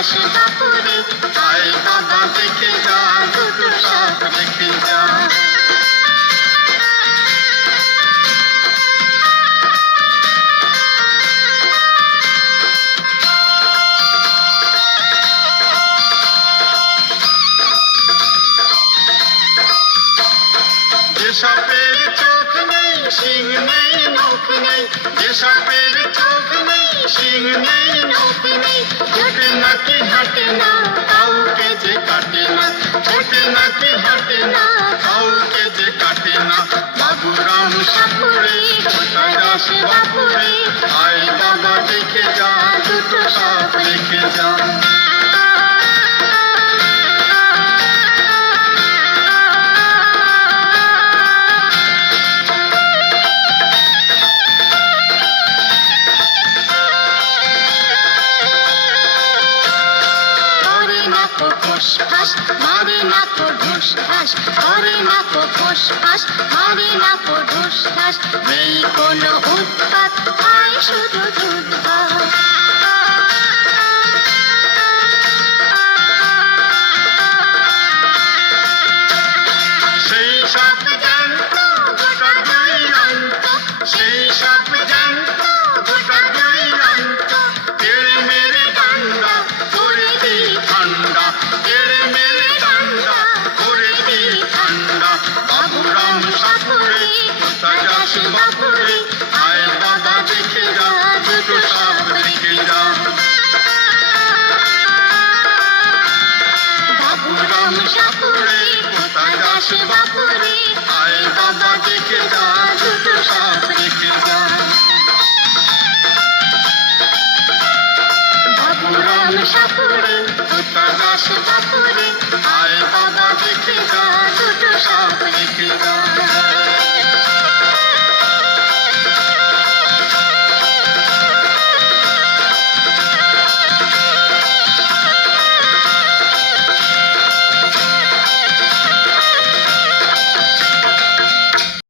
আসে বাপুরে, আয় বাবা দেখে যা, দুটো সাপ দেখে যা। যে সাপের চোখ নেই, শিং নেই, নখ নেই, যে সাপের চোখ নেই, শিং নেই, নখ নেই, ছোটে নাকি হাঁটে না, কাউকে যে কাটে না, ছোটে নাকি হাঁটে না, কাউকে যে কাটে না। বাবুরাম সাপুরে, কোথায় আসে বাপুরে, আয় বাবা দেখে যা, দুটো সাপ দেখে যা। ফোঁস-ফাঁস, মারে না তো ঢুস-ঢাস, করে না তো ফোঁস-ফাঁস, মারে না তো ঢুস-ঢাস, নেই কোনো উৎপাত, হয় শুধু দুধ ভাত।